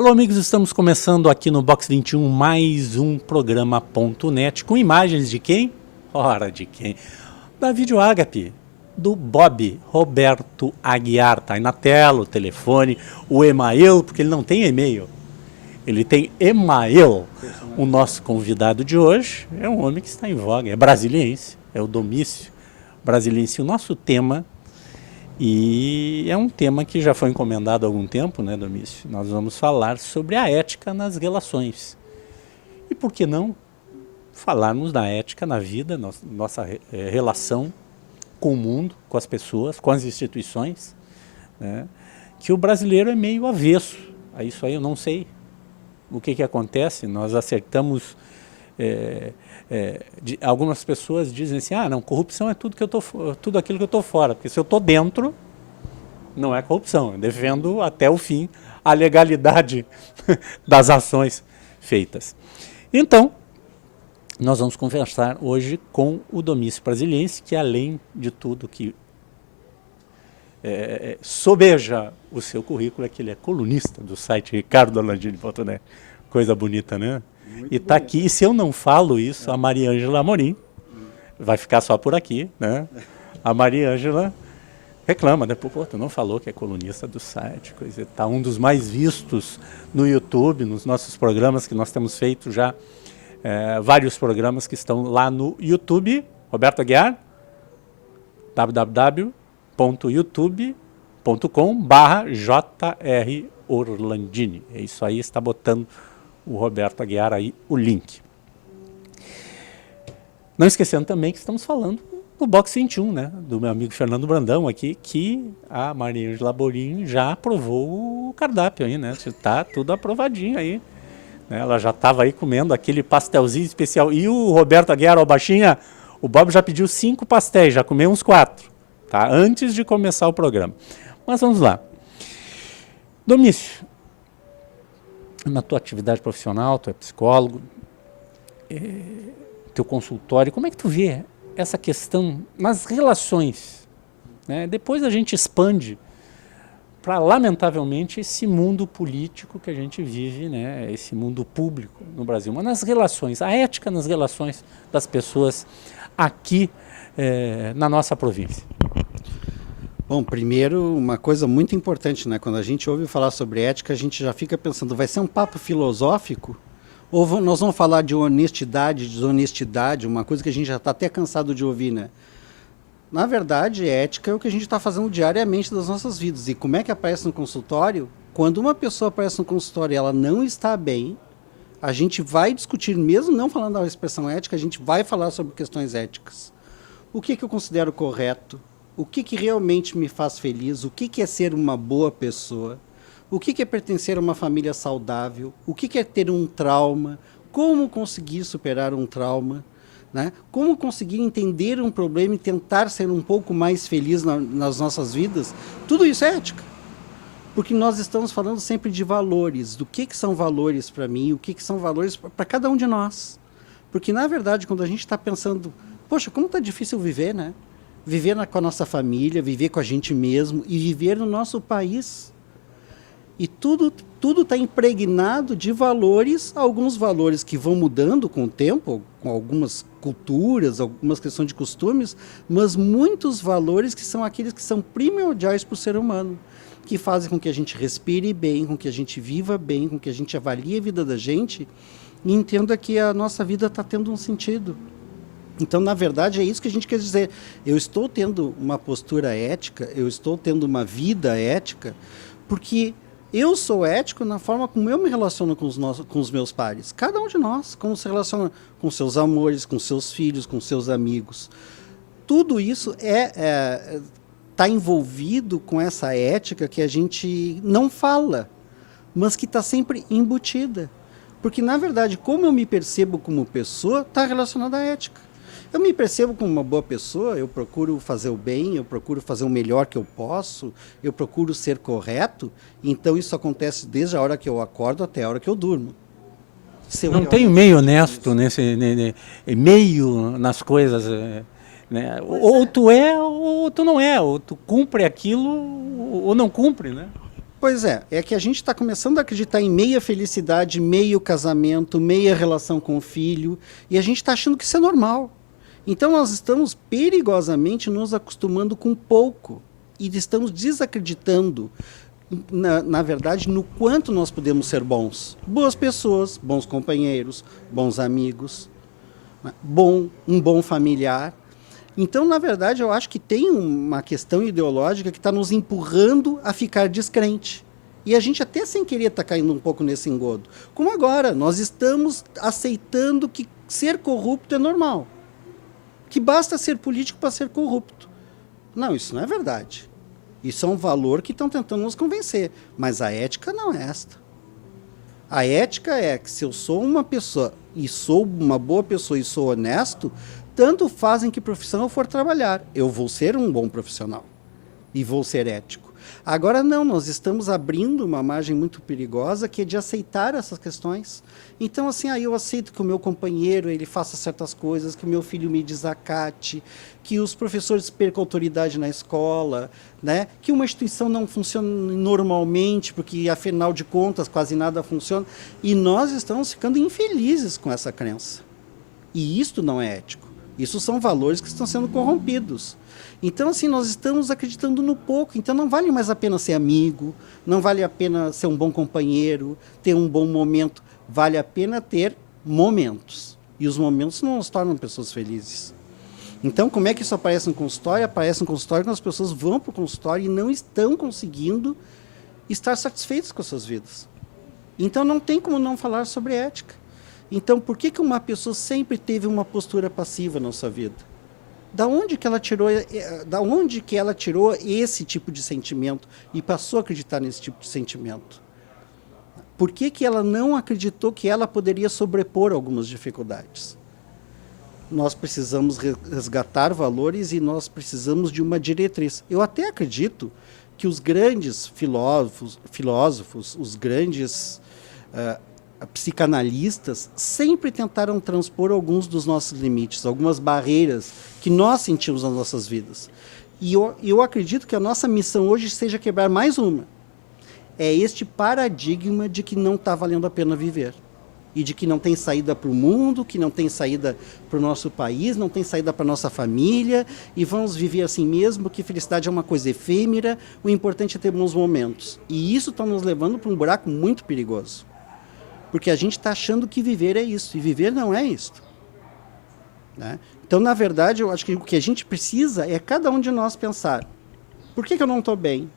Alô, amigos, estamos começando aqui no Box 21 mais um programa.net com imagens de quem? Ora, de quem? Da Vídeo Ágape, do Bob Roberto Aguiar. Tá aí na tela, o telefone, o e-mail, porque ele não tem e-mail, ele tem e-mail. O nosso convidado de hoje é um homem que está em voga, é brasiliense, é o Domício Brasiliense. O nosso tema, e é um tema que já foi encomendado há algum tempo, né, Domício? Nós vamos falar sobre a ética nas relações. E por que não falarmos da ética na vida, nossa relação com o mundo, com as pessoas, com as instituições, né? Que o brasileiro é meio avesso a isso aí. Eu não sei o que acontece. Nós acertamos... algumas pessoas dizem assim, não, corrupção é tudo aquilo que eu estou fora, porque se eu estou dentro, não é corrupção, eu defendo até o fim a legalidade das ações feitas. Então, nós vamos conversar hoje com o Domício Brasiliense, que além de tudo que sobeja o seu currículo, é que ele é colunista do site ricardolandini.net. Coisa bonita, né? Muito e está aqui, e se eu não falo isso, a Maria Ângela Amorim vai ficar só por aqui, né? A Maria Ângela reclama, né? Pô, tu não falou que é colunista do site, coisa e tal. Um dos mais vistos no YouTube, nos nossos programas, que nós temos feito já, vários programas que estão lá no YouTube. Roberto Aguiar, www.youtube.com/JR.Orlandini. É isso aí, está botando o Roberto Aguiar aí o link. Não esquecendo também que estamos falando do Box 21, né? Do meu amigo Fernando Brandão aqui, que a Maria Ângela Amorim já aprovou o cardápio aí, né? Está tudo aprovadinho aí. Né? Ela já estava aí comendo aquele pastelzinho especial. E o Roberto Aguiar, ó, baixinha, o Bob já pediu 5 pastéis, já comeu uns 4, tá? Antes de começar o programa. Mas vamos lá. Domício, na tua atividade profissional, tu é psicólogo, teu consultório, como é que tu vê essa questão nas relações? Né? Depois a gente expande para, lamentavelmente, esse mundo político que a gente vive, né? Esse mundo público no Brasil. Mas nas relações, a ética nas relações das pessoas aqui na nossa província. Bom, primeiro, uma coisa muito importante, né? Quando a gente ouve falar sobre ética, a gente já fica pensando, vai ser um papo filosófico? Ou nós vamos falar de honestidade, desonestidade, uma coisa que a gente já está até cansado de ouvir, né? Na verdade, ética é o que a gente está fazendo diariamente das nossas vidas. E como é que aparece no consultório? Quando uma pessoa aparece no consultório e ela não está bem, a gente vai discutir, mesmo não falando da expressão ética, a gente vai falar sobre questões éticas. O que eu considero correto? O que realmente me faz feliz? O que é ser uma boa pessoa? O que é pertencer a uma família saudável? O que é ter um trauma? Como conseguir superar um trauma? Né? Como conseguir entender um problema e tentar ser um pouco mais feliz nas nossas vidas? Tudo isso é ética. Porque nós estamos falando sempre de valores. Do que são valores para mim? O que são valores para cada um de nós? Porque, na verdade, quando a gente está pensando, poxa, como está difícil viver, né? Viver com a nossa família, viver com a gente mesmo e viver no nosso país. E tudo está impregnado de valores, alguns valores que vão mudando com o tempo, com algumas culturas, algumas questões de costumes, mas muitos valores que são aqueles que são primordiais para o ser humano, que fazem com que a gente respire bem, com que a gente viva bem, com que a gente avalie a vida da gente e entenda que a nossa vida está tendo um sentido. Então, na verdade, é isso que a gente quer dizer. Eu estou tendo uma postura ética, eu estou tendo uma vida ética, porque eu sou ético na forma como eu me relaciono com os meus pares. Cada um de nós, como se relaciona com seus amores, com seus filhos, com seus amigos. Tudo isso está envolvido com essa ética que a gente não fala, mas que está sempre embutida. Porque, na verdade, como eu me percebo como pessoa, está relacionado à ética. Eu me percebo como uma boa pessoa, eu procuro fazer o bem, eu procuro fazer o melhor que eu posso, eu procuro ser correto, então isso acontece desde a hora que eu acordo até a hora que eu durmo. Não tem meio honesto, meio nas coisas, né? Ou tu é, ou tu não é, ou tu cumpre aquilo, ou não cumpre, né? Pois é que a gente está começando a acreditar em meia felicidade, meio casamento, meia relação com o filho, e a gente está achando que isso é normal. Então nós estamos perigosamente nos acostumando com pouco e estamos desacreditando, na verdade, no quanto nós podemos ser bons. Boas pessoas, bons companheiros, bons amigos, né? Um bom familiar. Então, na verdade, eu acho que tem uma questão ideológica que está nos empurrando a ficar descrente. E a gente até sem querer está caindo um pouco nesse engodo. Como agora, nós estamos aceitando que ser corrupto é normal. Que basta ser político para ser corrupto. Não, isso não é verdade. Isso é um valor que estão tentando nos convencer. Mas a ética não é esta. A ética é que se eu sou uma pessoa e sou uma boa pessoa e sou honesto, tanto faz em que profissão eu for trabalhar. Eu vou ser um bom profissional e vou ser ético. Agora não, nós estamos abrindo uma margem muito perigosa que é de aceitar essas questões. Então, assim, aí eu aceito que o meu companheiro ele faça certas coisas, que o meu filho me desacate, que os professores percam autoridade na escola, né? Que uma instituição não funcione normalmente, porque, afinal de contas, quase nada funciona. E nós estamos ficando infelizes com essa crença. E isto não é ético. Isso são valores que estão sendo corrompidos. Então, assim, nós estamos acreditando no pouco. Então, não vale mais a pena ser amigo, não vale a pena ser um bom companheiro, ter um bom momento. Vale a pena ter momentos. E os momentos não nos tornam pessoas felizes. Então, como é que isso aparece no consultório? Aparece no consultório quando as pessoas vão para o consultório e não estão conseguindo estar satisfeitas com as suas vidas. Então, não tem como não falar sobre ética. Então, por que uma pessoa sempre teve uma postura passiva na sua vida? Da onde que ela tirou esse tipo de sentimento e passou a acreditar nesse tipo de sentimento? Por que ela não acreditou que ela poderia sobrepor algumas dificuldades? Nós precisamos resgatar valores e nós precisamos de uma diretriz. Eu até acredito que os grandes filósofos, os grandes psicanalistas sempre tentaram transpor alguns dos nossos limites, algumas barreiras que nós sentimos nas nossas vidas. E eu acredito que a nossa missão hoje seja quebrar mais uma. É este paradigma de que não está valendo a pena viver. E de que não tem saída para o mundo, que não tem saída para o nosso país, não tem saída para a nossa família, e vamos viver assim mesmo, que felicidade é uma coisa efêmera, o importante é ter bons momentos. E isso está nos levando para um buraco muito perigoso. Porque a gente está achando que viver é isso, e viver não é isso. Né? Então, na verdade, eu acho que o que a gente precisa é cada um de nós pensar, por que eu não estou bem?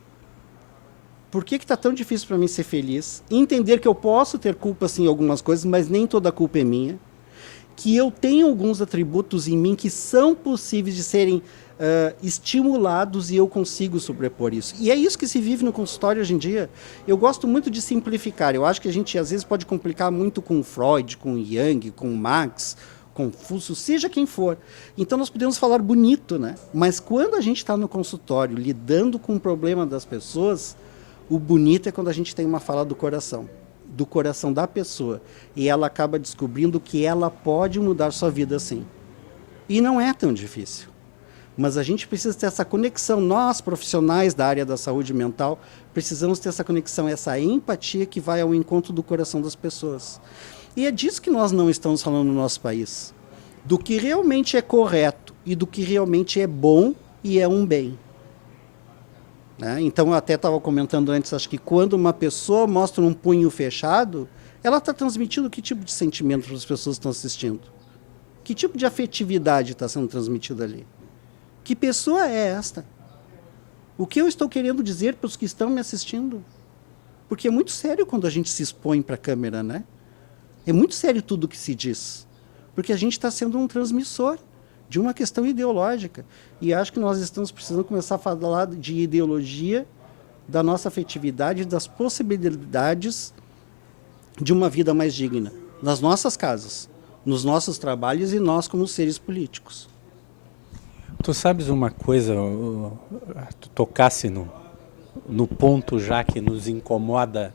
Por que está tão difícil para mim ser feliz? Entender que eu posso ter culpa sim, em algumas coisas, mas nem toda a culpa é minha. Que eu tenho alguns atributos em mim que são possíveis de serem estimulados e eu consigo sobrepor isso. E é isso que se vive no consultório hoje em dia. Eu gosto muito de simplificar. Eu acho que a gente, às vezes, pode complicar muito com Freud, com Jung, com Marx, Confúcio, seja quem for. Então, nós podemos falar bonito, né? Mas quando a gente está no consultório, lidando com o problema das pessoas, o bonito é quando a gente tem uma fala do coração da pessoa. E ela acaba descobrindo que ela pode mudar sua vida assim. E não é tão difícil. Mas a gente precisa ter essa conexão. Nós, profissionais da área da saúde mental, precisamos ter essa conexão, essa empatia que vai ao encontro do coração das pessoas. E é disso que nós não estamos falando no nosso país. Do que realmente é correto e do que realmente é bom e é um bem. Né? Então, eu até estava comentando antes, acho que quando uma pessoa mostra um punho fechado, ela está transmitindo que tipo de sentimento para as pessoas que estão assistindo? Que tipo de afetividade está sendo transmitida ali? Que pessoa é esta? O que eu estou querendo dizer para os que estão me assistindo? Porque é muito sério quando a gente se expõe para a câmera, né? É muito sério tudo o que se diz. Porque a gente está sendo um transmissor de uma questão ideológica. E acho que nós estamos precisando começar a falar de ideologia, da nossa afetividade, das possibilidades de uma vida mais digna. Nas nossas casas, nos nossos trabalhos e nós como seres políticos. Tu sabes uma coisa, tu tocasse no ponto já que nos incomoda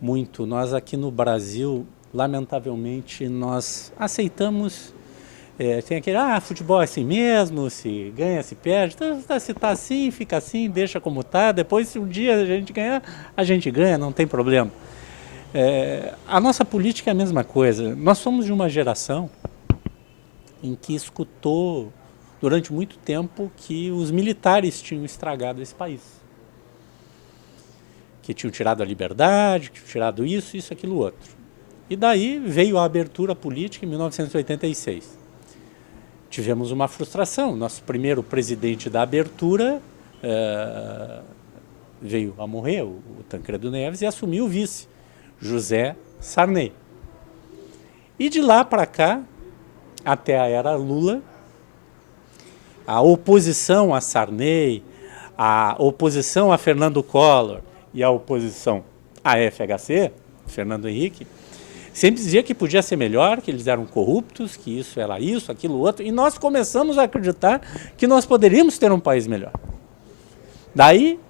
muito. Nós aqui no Brasil, lamentavelmente, nós aceitamos tem aquele, futebol é assim mesmo, se ganha, se perde, então, se tá assim, fica assim, deixa como tá, depois se um dia a gente ganha, não tem problema. A nossa política é a mesma coisa. Nós somos de uma geração em que escutou durante muito tempo que os militares tinham estragado esse país. Que tinham tirado a liberdade, que tinham tirado isso, aquilo, outro. E daí veio a abertura política em 1986. Tivemos uma frustração. Nosso primeiro presidente da abertura veio a morrer, o Tancredo Neves, e assumiu o vice, José Sarney. E de lá para cá, até a era Lula, a oposição a Sarney, a oposição a Fernando Collor e a oposição à FHC, Fernando Henrique, sempre dizia que podia ser melhor, que eles eram corruptos, que isso era isso, aquilo outro, e nós começamos a acreditar que nós poderíamos ter um país melhor. Daí,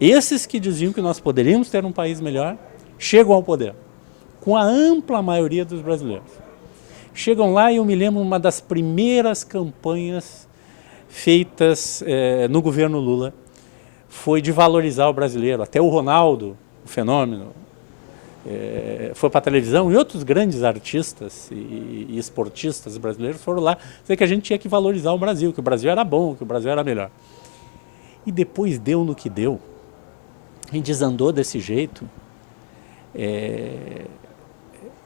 esses que diziam que nós poderíamos ter um país melhor, chegam ao poder, com a ampla maioria dos brasileiros. Chegam lá e eu me lembro uma das primeiras campanhas feitas no governo Lula, foi de valorizar o brasileiro. Até o Ronaldo, o fenômeno, foi para a televisão, e outros grandes artistas e esportistas brasileiros foram lá dizer que a gente tinha que valorizar o Brasil, que o Brasil era bom, que o Brasil era melhor. E depois deu no que deu, e desandou desse jeito.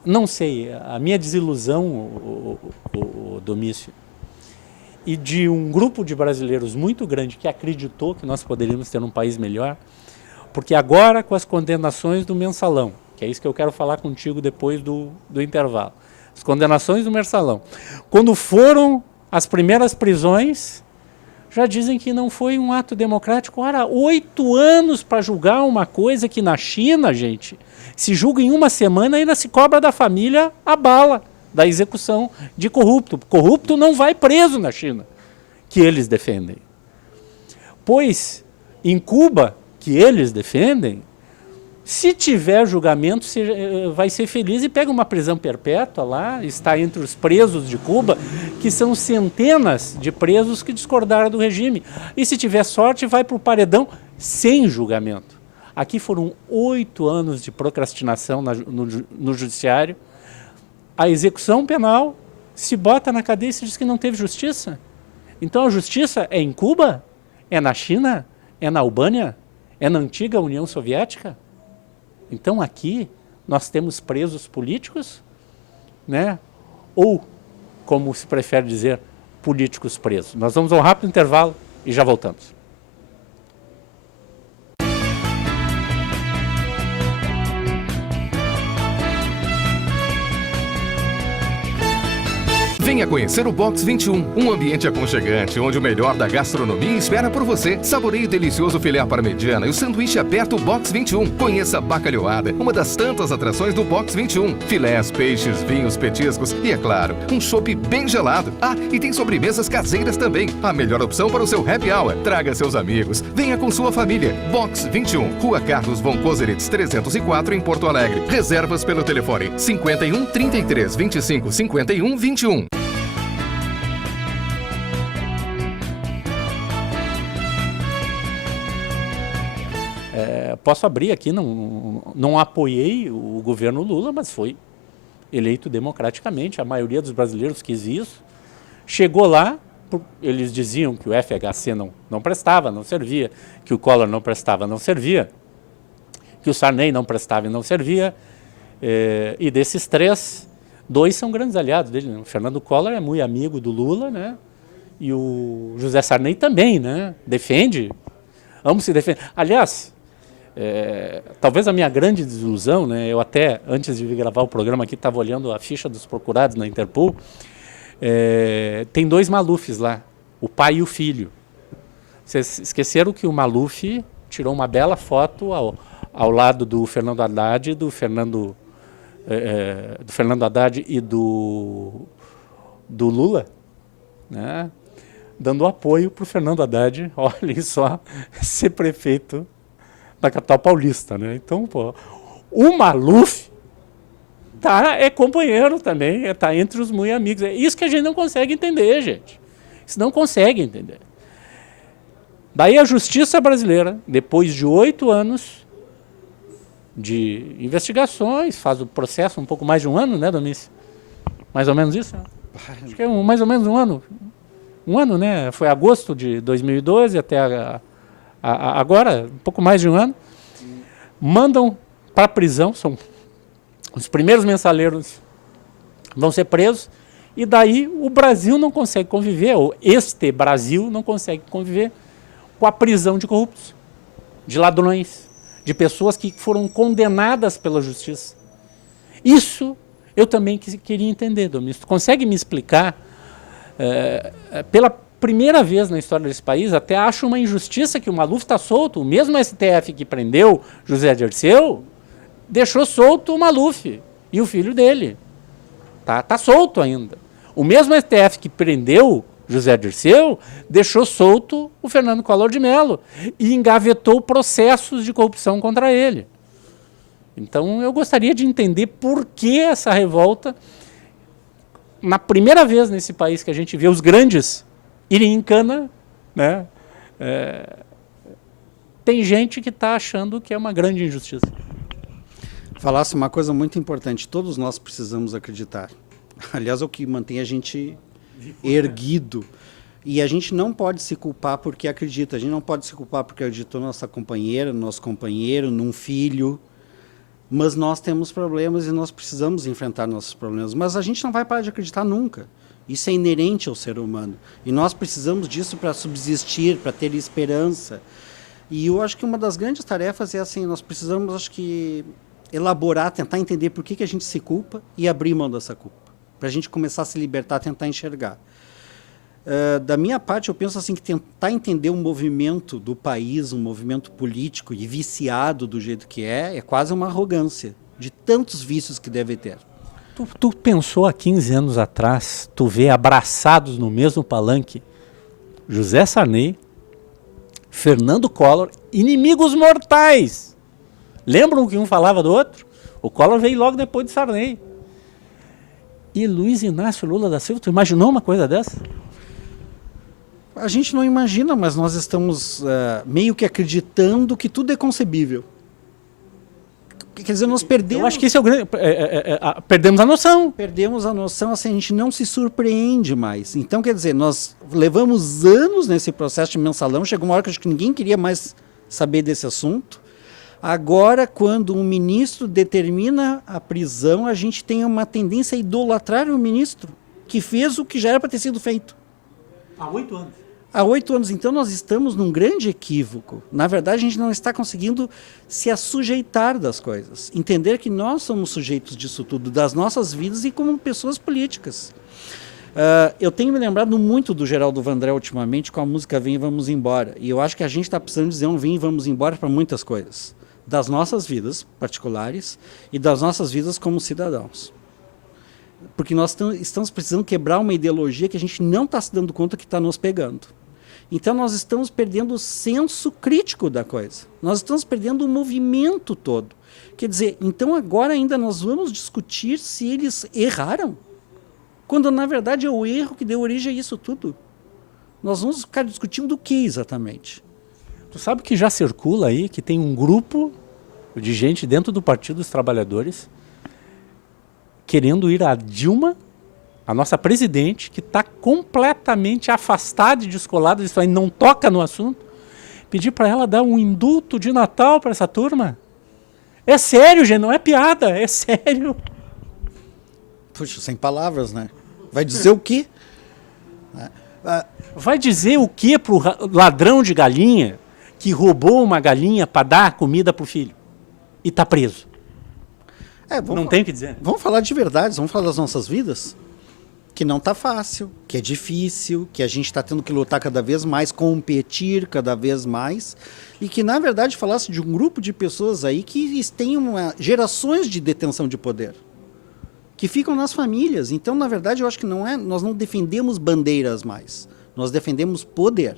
Não sei, a minha desilusão, o Domício, e de um grupo de brasileiros muito grande que acreditou que nós poderíamos ter um país melhor, porque agora com as condenações do Mensalão, que é isso que eu quero falar contigo depois do intervalo, as condenações do Mensalão, quando foram as primeiras prisões, já dizem que não foi um ato democrático. Ora, 8 anos para julgar uma coisa que na China, gente, se julga em uma semana e ainda se cobra da família a bala da execução de corrupto. Corrupto não vai preso na China, que eles defendem. Pois, em Cuba, que eles defendem, se tiver julgamento, vai ser feliz e pega uma prisão perpétua lá, está entre os presos de Cuba, que são centenas de presos que discordaram do regime. E se tiver sorte, vai para o paredão sem julgamento. Aqui foram 8 anos de procrastinação no judiciário. A execução penal se bota na cadeia e se diz que não teve justiça. Então a justiça é em Cuba? É na China? É na Albânia? É na antiga União Soviética? Então aqui nós temos presos políticos, né? Ou, como se prefere dizer, políticos presos. Nós vamos a um rápido intervalo e já voltamos. Venha conhecer o Box 21, um ambiente aconchegante onde o melhor da gastronomia espera por você. Saboreie o delicioso filé à parmegiana e o sanduíche aberto Box 21. Conheça a bacalhoada, uma das tantas atrações do Box 21. Filés, peixes, vinhos, petiscos e, é claro, um chopp bem gelado. E tem sobremesas caseiras também. A melhor opção para o seu happy hour. Traga seus amigos. Venha com sua família. Box 21, Rua Carlos von Koselitz 304 em Porto Alegre. Reservas pelo telefone 51 33 25 51 21. Posso abrir aqui, não apoiei o governo Lula, mas foi eleito democraticamente, a maioria dos brasileiros quis isso. Chegou lá, eles diziam que o FHC não prestava, não servia, que o Collor não prestava, não servia, que o Sarney não prestava e não servia, e desses 3, 2 são grandes aliados dele. O Fernando Collor é muito amigo do Lula, né? E o José Sarney também, né? Defende, ambos se defendem. Aliás, talvez a minha grande desilusão, né? Eu até, antes de vir gravar o programa aqui, estava olhando a ficha dos procurados na Interpol, tem 2 Malufs lá, o pai e o filho. Vocês esqueceram que o Maluf tirou uma bela foto ao lado do Fernando Haddad, do Fernando Haddad e do Lula, né? Dando apoio para o Fernando Haddad, olhem só, ser prefeito da capital paulista, né? Então, pô, o Maluf é companheiro também, está entre os muito amigos. É isso que a gente não consegue entender, gente. Isso não consegue entender. Daí a justiça brasileira, depois de 8 anos de investigações, faz o processo um pouco mais de um ano, né, Domício? Mais ou menos isso? Acho que é mais ou menos um ano. Um ano, né? Foi agosto de 2012 até agora, um pouco mais de um ano. Mandam para a prisão, são os primeiros mensaleiros vão ser presos, e daí o Brasil não consegue conviver, ou este Brasil não consegue conviver com a prisão de corruptos, de ladrões, de pessoas que foram condenadas pela justiça. Isso eu também queria entender, Domingos. Tu consegue me explicar? Pela primeira vez na história desse país, até acho uma injustiça que o Maluf está solto. O mesmo STF que prendeu José Dirceu, deixou solto o Maluf e o filho dele. Tá solto ainda. O mesmo STF que prendeu José Dirceu, deixou solto o Fernando Collor de Mello e engavetou processos de corrupção contra ele. Então, eu gostaria de entender por que essa revolta, na primeira vez nesse país que a gente vê os grandes irem em cana, né? Tem gente que está achando que é uma grande injustiça. Falasse uma coisa muito importante, todos nós precisamos acreditar. Aliás, é o que mantém a gente erguido. E a gente não pode se culpar porque acredita, a gente não pode se culpar porque acreditou na nossa companheira, no nosso companheiro, num filho. Mas nós temos problemas e nós precisamos enfrentar nossos problemas. Mas a gente não vai parar de acreditar nunca. Isso é inerente ao ser humano. E nós precisamos disso para subsistir, para ter esperança. E eu acho que uma das grandes tarefas é assim, nós precisamos, acho que, elaborar, tentar entender por que a gente se culpa e abrir mão dessa culpa. Para a gente começar a se libertar, tentar enxergar. Da minha parte, eu penso assim que tentar entender o movimento do país, um movimento político e viciado do jeito que é quase uma arrogância de tantos vícios que deve ter. Tu pensou há 15 anos atrás, tu vê abraçados no mesmo palanque José Sarney, Fernando Collor, inimigos mortais. Lembram que um falava do outro? O Collor veio logo depois de Sarney. E Luiz Inácio Lula da Silva, tu imaginou uma coisa dessa? A gente não imagina, mas nós estamos meio que acreditando que tudo é concebível. Quer dizer, nós perdemos... Eu acho que esse é o grande... perdemos a noção. Perdemos a noção, assim, a gente não se surpreende mais. Então, quer dizer, nós levamos anos nesse processo de mensalão, chegou uma hora que acho que ninguém queria mais saber desse assunto. Agora, quando um ministro determina a prisão, a gente tem uma tendência a idolatrar o ministro, que fez o que já era para ter sido feito. Há 8 anos. Há 8 anos, então, nós estamos num grande equívoco. Na verdade, a gente não está conseguindo se assujeitar das coisas. Entender que nós somos sujeitos disso tudo, das nossas vidas e como pessoas políticas. Eu tenho me lembrado muito do Geraldo Vandré ultimamente com a música Vem e Vamos Embora. E eu acho que a gente está precisando dizer um Vem e Vamos Embora para muitas coisas. Das nossas vidas particulares e das nossas vidas como cidadãos. Porque nós estamos precisando quebrar uma ideologia que a gente não está se dando conta que está nos pegando. Então, nós estamos perdendo o senso crítico da coisa. Nós estamos perdendo o movimento todo. Quer dizer, então agora ainda nós vamos discutir se eles erraram, quando na verdade é o erro que deu origem a isso tudo. Nós vamos ficar discutindo do que exatamente? Tu sabe que já circula aí que tem um grupo de gente dentro do Partido dos Trabalhadores querendo ir a Dilma, a nossa presidente, que está completamente afastada e descolada, isso aí não toca no assunto, pedir para ela dar um indulto de Natal para essa turma. É sério, gente, não é piada, é sério. Puxa, sem palavras, né? Vai dizer o quê? Vai dizer o quê para o ladrão de galinha que roubou uma galinha para dar comida para o filho e está preso? Não tem o que dizer. Vamos falar de verdades, vamos falar das nossas vidas? Que não está fácil, que é difícil, que a gente está tendo que lutar cada vez mais, competir cada vez mais, e que, na verdade, falasse de um grupo de pessoas aí que têm gerações de detenção de poder, que ficam nas famílias. Então, na verdade, eu acho que nós não defendemos bandeiras mais, nós defendemos poder.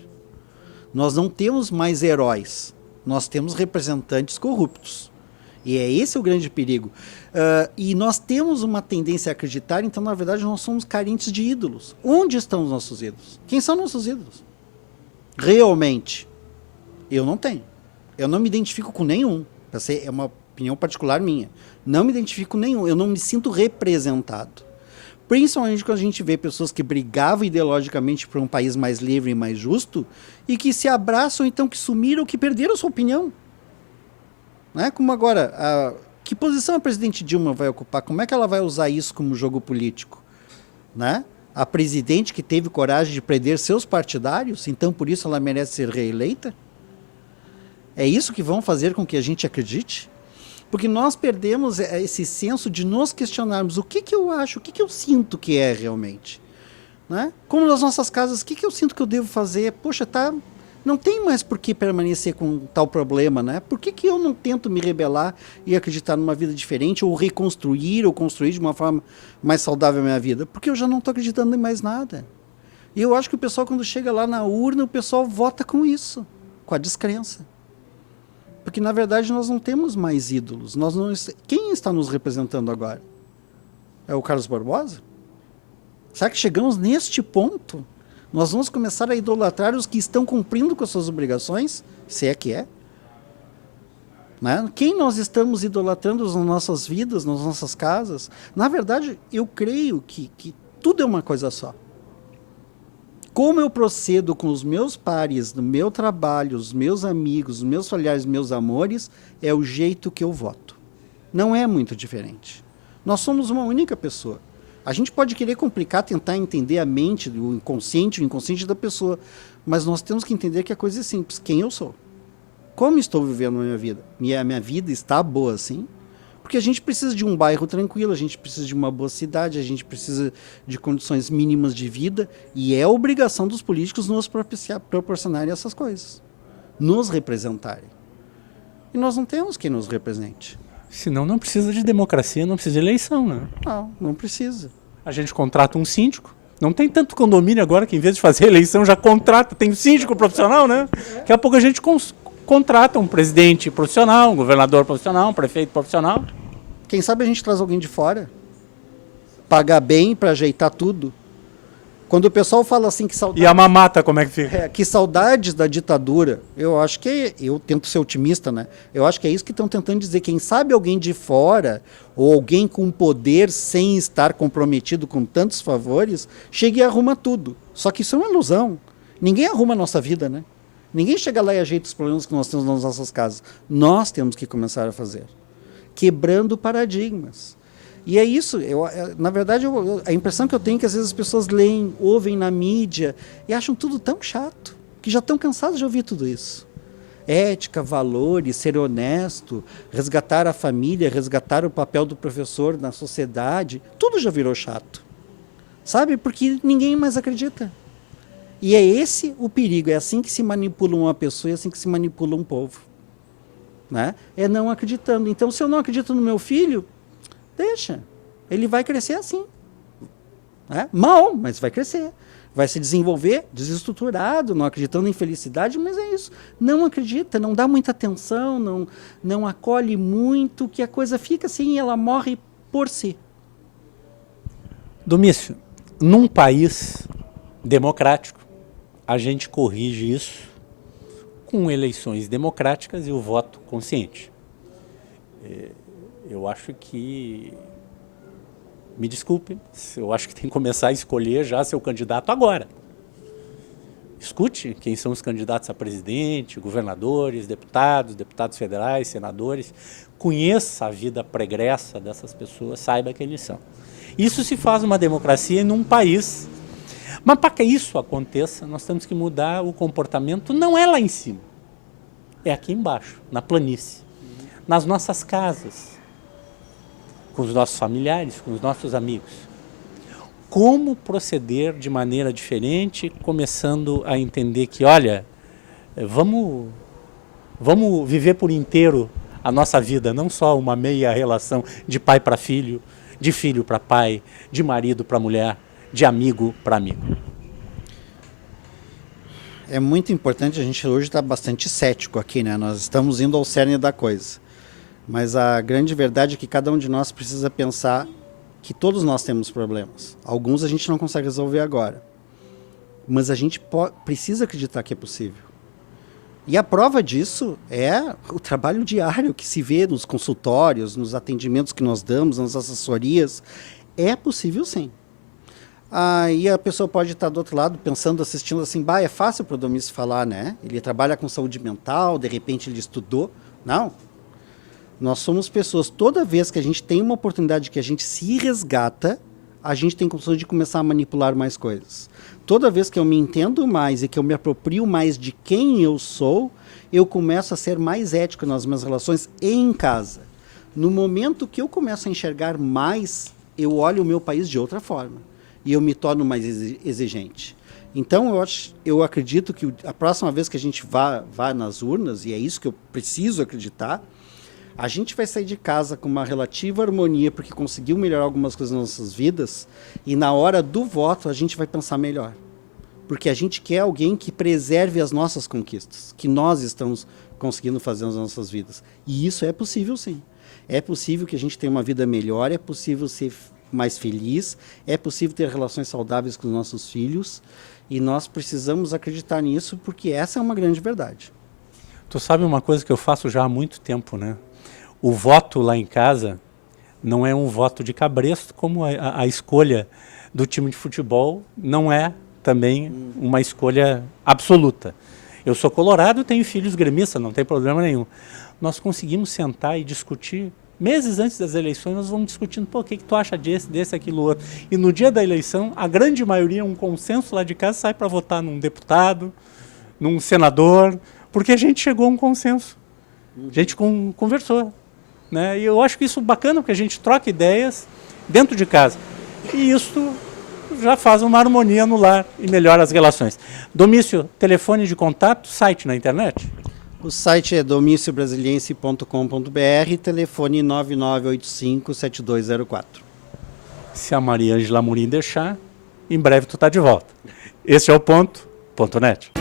Nós não temos mais heróis, nós temos representantes corruptos. E é esse o grande perigo. E nós temos uma tendência a acreditar, então, na verdade, nós somos carentes de ídolos. Onde estão os nossos ídolos? Quem são nossos ídolos? Realmente, eu não tenho. Eu não me identifico com nenhum. É uma opinião particular minha. Não me identifico com nenhum. Eu não me sinto representado. Principalmente quando a gente vê pessoas que brigavam ideologicamente por um país mais livre e mais justo e que se abraçam, então, que sumiram, que perderam sua opinião. Né? Como agora, que posição a presidente Dilma vai ocupar? Como é que ela vai usar isso como jogo político? Né? A presidente que teve coragem de prender seus partidários, então por isso ela merece ser reeleita? É isso que vão fazer com que a gente acredite? Porque nós perdemos esse senso de nos questionarmos o que eu acho, o que eu sinto que é realmente. Né? Como nas nossas casas, o que eu sinto que eu devo fazer? Poxa, não tem mais por que permanecer com tal problema, né? Por que eu não tento me rebelar e acreditar numa vida diferente, ou reconstruir, ou construir de uma forma mais saudável a minha vida? Porque eu já não estou acreditando em mais nada. E eu acho que o pessoal, quando chega lá na urna, o pessoal vota com isso, com a descrença. Porque, na verdade, nós não temos mais ídolos. Quem está nos representando agora? É o Carlos Barbosa? Será que chegamos neste ponto? Nós vamos começar a idolatrar os que estão cumprindo com as suas obrigações? Se é que é. Né? Quem nós estamos idolatrando nas nossas vidas, nas nossas casas? Na verdade, eu creio que tudo é uma coisa só. Como eu procedo com os meus pares, no meu trabalho, os meus amigos, os meus familiares, os meus amores, é o jeito que eu voto. Não é muito diferente. Nós somos uma única pessoa. A gente pode querer complicar, tentar entender a mente, o inconsciente da pessoa, mas nós temos que entender que a coisa é simples. Quem eu sou? Como estou vivendo a minha vida? A minha vida está boa assim? Porque a gente precisa de um bairro tranquilo, a gente precisa de uma boa cidade, a gente precisa de condições mínimas de vida, e é obrigação dos políticos nos proporcionarem essas coisas, nos representarem. E nós não temos quem nos represente. Senão não precisa de democracia, não precisa de eleição, né? Não precisa. A gente contrata um síndico. Não tem tanto condomínio agora que, em vez de fazer eleição, já contrata. Tem um síndico profissional, né? Daqui a pouco a gente contrata um presidente profissional, um governador profissional, um prefeito profissional. Quem sabe a gente traz alguém de fora? Pagar bem para ajeitar tudo. Quando o pessoal fala assim que saudades... E a mamata, como é que fica? Que saudades da ditadura, eu acho que... Eu tento ser otimista, né? Eu acho que é isso que estão tentando dizer. Quem sabe alguém de fora, ou alguém com poder sem estar comprometido com tantos favores, chega e arruma tudo. Só que isso é uma ilusão. Ninguém arruma a nossa vida, né? Ninguém chega lá e ajeita os problemas que nós temos nas nossas casas. Nós temos que começar a fazer. Quebrando paradigmas. E é isso, na verdade, a impressão que eu tenho é que às vezes as pessoas leem, ouvem na mídia e acham tudo tão chato, que já estão cansados de ouvir tudo isso. Ética, valores, ser honesto, resgatar a família, resgatar o papel do professor na sociedade, tudo já virou chato. Sabe? Porque ninguém mais acredita. E é esse o perigo, é assim que se manipula uma pessoa, é assim que se manipula um povo. Né? É não acreditando. Então, se eu não acredito no meu filho, deixa. Ele vai crescer assim. Né? Mal, mas vai crescer. Vai se desenvolver desestruturado, não acreditando em felicidade, mas é isso. Não acredita, não dá muita atenção, não acolhe muito, que a coisa fica assim e ela morre por si. Domício, num país democrático, a gente corrige isso com eleições democráticas e o voto consciente. Eu acho que, me desculpe, eu acho que tem que começar a escolher já seu candidato agora. Escute quem são os candidatos a presidente, governadores, deputados federais, senadores. Conheça a vida pregressa dessas pessoas, saiba quem eles são. Isso se faz uma democracia num país. Mas para que isso aconteça, nós temos que mudar o comportamento, não é lá em cima, é aqui embaixo, na planície, nas nossas casas, com os nossos familiares, com os nossos amigos. Como proceder de maneira diferente, começando a entender que, olha, vamos viver por inteiro a nossa vida, não só uma meia relação de pai para filho, de filho para pai, de marido para mulher, de amigo para amigo. É muito importante, a gente hoje está bastante cético aqui, né? Nós estamos indo ao cerne da coisa. Mas a grande verdade é que cada um de nós precisa pensar que todos nós temos problemas. Alguns a gente não consegue resolver agora. Mas a gente precisa acreditar que é possível. E a prova disso é o trabalho diário que se vê nos consultórios, nos atendimentos que nós damos, nas assessorias. É possível, sim. Aí a pessoa pode estar do outro lado pensando, assistindo assim, é fácil para o Domício falar, né? Ele trabalha com saúde mental, de repente ele estudou. Não. Nós somos pessoas, toda vez que a gente tem uma oportunidade que a gente se resgata, a gente tem condições de começar a manipular mais coisas. Toda vez que eu me entendo mais e que eu me aproprio mais de quem eu sou, eu começo a ser mais ético nas minhas relações em casa. No momento que eu começo a enxergar mais, eu olho o meu país de outra forma. E eu me torno mais exigente. Então, eu acredito que a próxima vez que a gente vá nas urnas, e é isso que eu preciso acreditar, a gente vai sair de casa com uma relativa harmonia, porque conseguiu melhorar algumas coisas nas nossas vidas, e na hora do voto a gente vai pensar melhor. Porque a gente quer alguém que preserve as nossas conquistas, que nós estamos conseguindo fazer nas nossas vidas. E isso é possível, sim. É possível que a gente tenha uma vida melhor, é possível ser mais feliz, é possível ter relações saudáveis com os nossos filhos, e nós precisamos acreditar nisso, porque essa é uma grande verdade. Tu sabe uma coisa que eu faço já há muito tempo, né? O voto lá em casa não é um voto de cabresto, como a escolha do time de futebol não é também uma escolha absoluta. Eu sou colorado, tenho filhos gremistas, não tem problema nenhum. Nós conseguimos sentar e discutir, meses antes das eleições, nós vamos discutindo, o que tu acha desse, aquilo, outro. E no dia da eleição, a grande maioria, um consenso lá de casa, sai para votar num deputado, num senador, porque a gente chegou a um consenso. A gente conversou. Né? E eu acho que isso é bacana, porque a gente troca ideias dentro de casa. E isso já faz uma harmonia no lar e melhora as relações. Domício, telefone de contato, site na internet? O site é domiciobrasiliense.com.br, telefone 9985-7204. Se a Maria Ângela Amorim deixar, em breve tu está de volta. Esse é o ponto.net.